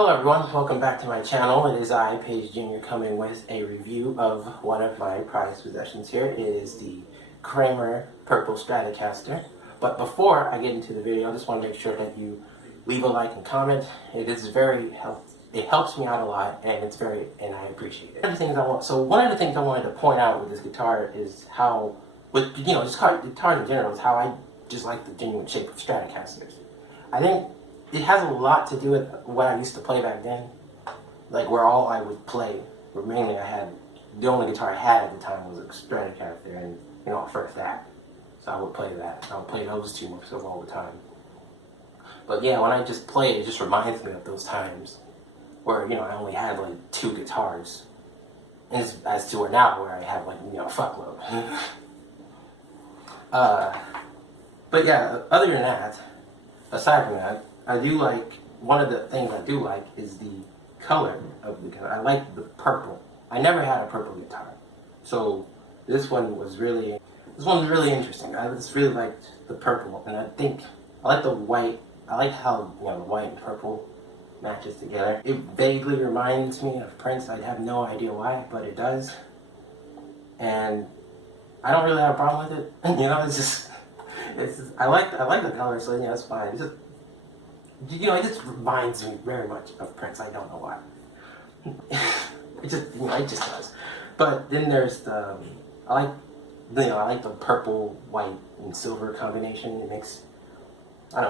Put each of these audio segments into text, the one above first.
Hello everyone, welcome back to my channel. It is I, Paige Jr., coming with a review of one of my prized possessions here. It is the Kramer Purple Stratocaster. But before I get into the video, I just want to make sure that you leave a like and comment. It helps me out a lot, and I appreciate it. One of the things I wanted to point out with this guitar is how, guitars in general, is how I just like the genuine shape of Stratocasters. I think it has a lot to do with what I used to play back then. Like, where all I would play, or mainly the only guitar I had at the time was a Stratocaster, and, first that. So I would play that. I would play those two most of all the time. But yeah, when I just play it, it just reminds me of those times where, I only had like 2 guitars. As to where now, where I have like, a fuckload. But yeah, other than that, aside from that, one of the things I do like is the color of the guitar. I like the purple. I never had a purple guitar. So this one's really interesting. I just really liked the purple, and I like the white. I like how, the white and purple matches together. It vaguely reminds me of Prince. I have no idea why, but it does. And I don't really have a problem with it. I like the color, so yeah, it's fine. It's just, it just reminds me very much of Prince. I don't know why. it just does. But then there's I like the purple, white, and silver combination. It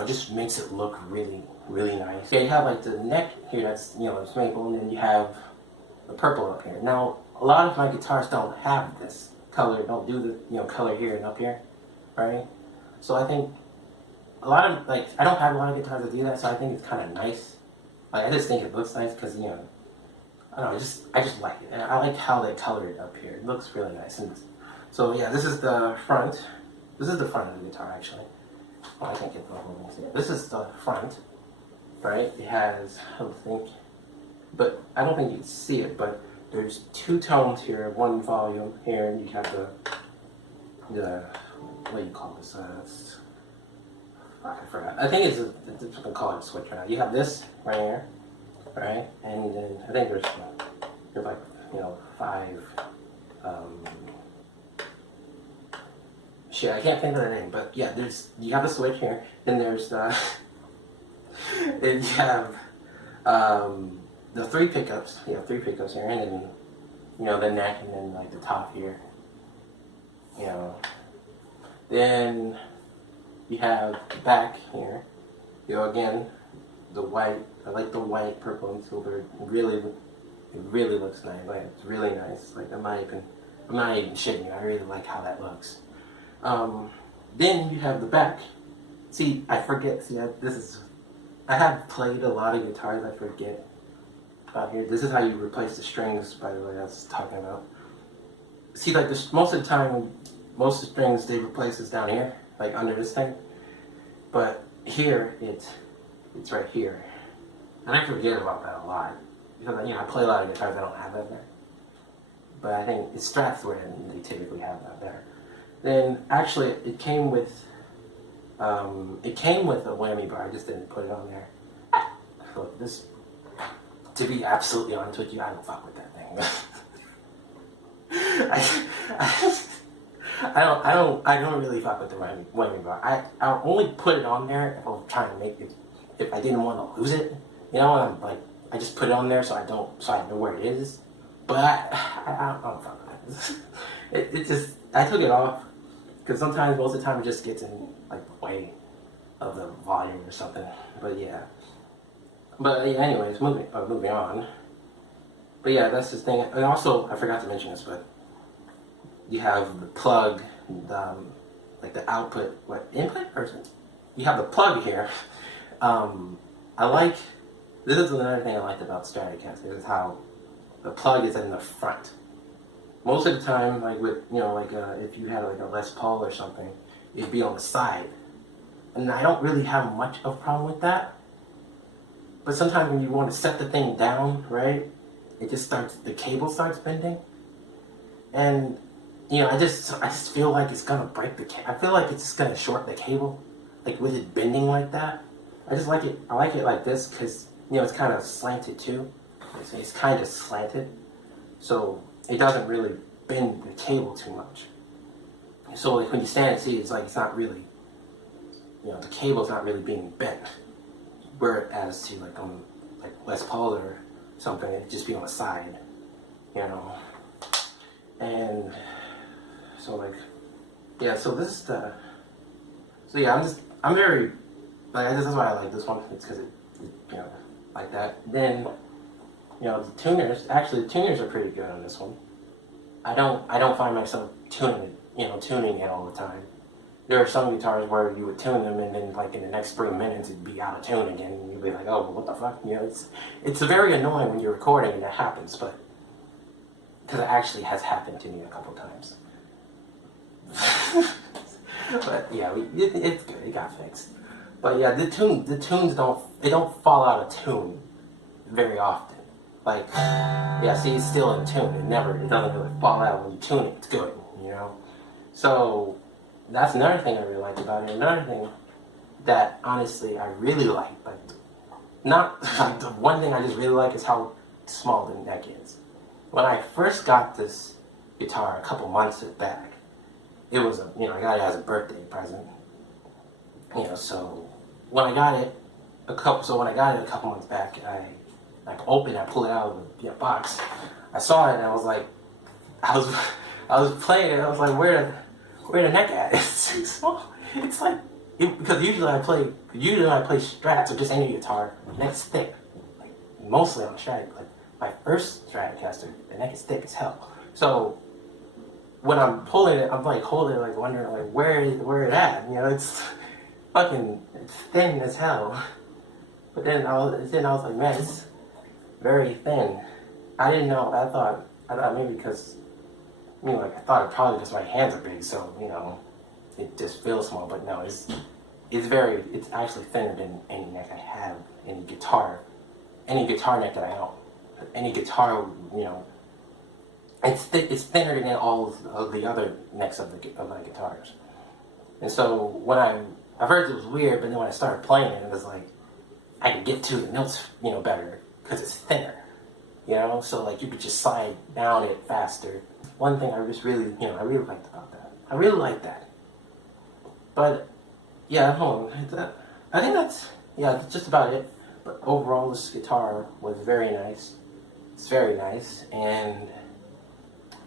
just makes it look really, really nice. Yeah, you have like the neck here that's, it's maple, and then you have the purple up here. Now, a lot of my guitars don't have this color, don't do the, color here and up here, right? So I think I don't have a lot of guitars that do that, so I think it's kind of nice. Like, I just think it looks nice because, I don't know, I just like it. And I like how they colored it up here. It looks really nice. And so yeah, this is the front. This is the front of the guitar, actually. Oh, I can't get the whole thing. This is the front, right? It has, I don't think you can see it, but there's 2 tones here, 1 volume here, and you have the what do you call this? I forgot. I think it's a color switch right now. You have this right here, right? And then I think there's like 5. Shit, I can't think of the name, but yeah, you have a switch here. Then there's then you have the 3 pickups. You have 3 pickups here, and then the neck, and then like the top here. Then you have the back here. Again, the white. I like the white, purple, and silver. It really looks nice. Like, it's really nice. Like, I'm not even shitting you. I really like how that looks. Then you have the back. See, I forget. See, I have played a lot of guitars. I forget about here. This is how you replace the strings, by the way, I was talking about. See, like, most of the time, most of the strings they replace is down here, like under this thing. But here, it's right here. And I forget about that a lot. Because, I play a lot of guitars that don't have that there. But I think it's Strats where they typically have that there. Then, actually, it came with a whammy bar. I just didn't put it on there. Look, to be absolutely honest with you, I don't fuck with that thing. I don't really fuck with the whammy bar. I'll only put it on there if I'm trying to make it, if I didn't want to lose it. And I'm like, I just put it on there so I know where it is. But I don't fuck with it. It just, I took it off because most of the time it just gets in like the way of the volume or something. But yeah. Anyways, moving on. But yeah, that's the thing. And also, I forgot to mention this, but you have the plug, like the output, input person? You have the plug here. This is another thing I liked about Stratocaster, is how the plug is in the front. Most of the time, like with, if you had like a Les Paul or something, it'd be on the side. And I don't really have much of a problem with that. But sometimes when you want to set the thing down, right, the cable starts bending. And I just feel like it's gonna break the cable. I feel like it's just gonna short the cable, like with it bending like that. I just like it. I like it like this because you know, it's kind of slanted too. It's kind of slanted, so it doesn't really bend the cable too much. So like when you stand and see, it's like it's not really, you know, the cable's not really being bent. Whereas to like on like Les Paul or something, it'd just be on the side, you know. And so like, yeah. So this is the. So yeah, I'm very like that's why I like this one. It's because it, you know, like that. Then, you know, the tuners are pretty good on this one. I don't find myself tuning it all the time. There are some guitars where you would tune them and then like in the next 3 minutes it'd be out of tune again and you'd be like, oh, well, what the fuck? You know, it's very annoying when you're recording and that happens, but because it actually has happened to me a couple times. But yeah, it's good. It got fixed. But yeah, the tunes don't fall out of tune very often. Like, yeah, see, it's still in tune. It doesn't really fall out when you tune it. It's good, you know. So that's another thing I really like about it. Another thing that honestly I really like, not like the one thing I just really like is how small the neck is. When I first got this guitar a couple months back, it was I got it as a birthday present. You know, so when I got it a couple months back, I pulled it out of the box. I saw it and I was like, I was playing it. I was like, where the neck at? It's too small. It's like because usually I play Strats or just any guitar. The neck's thick, like mostly on Strat. Like my first Stratocaster, the neck is thick as hell. So when I'm pulling it, I'm like holding it, like wondering like where it at. You know, it's thin as hell. But then I was like, man, it's very thin. I didn't know. I thought maybe because I thought it probably because my hands are big, so it just feels small. But no, it's actually thinner than any neck I have, any guitar neck that I own, any guitar, it's thinner than all of the other necks of my guitars. And so when I first it was weird, but then when I started playing it, it was like I could get to the notes, better because it's thinner, So like you could just slide down it faster. One thing I just really, I really liked about that. I really like that. But yeah, hold on. I think that's just about it. But overall, this guitar was very nice. It's very nice, and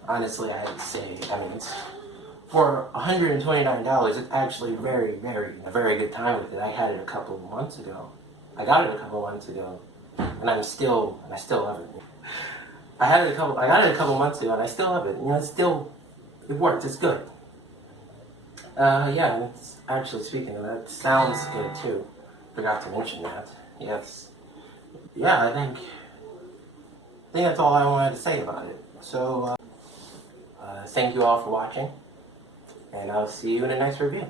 honestly, I'd say, it's for $129. It's actually very, very a very good time with it. I had it a couple of months ago. I got it a couple of months ago, and I still love it. I got it a couple months ago, and I still love it. It works. It's good. Yeah, and it's actually, speaking of that, it sounds good too. Forgot to mention that. Yes. Yeah, I think that's all I wanted to say about it. So, thank you all for watching, and I'll see you in the next review.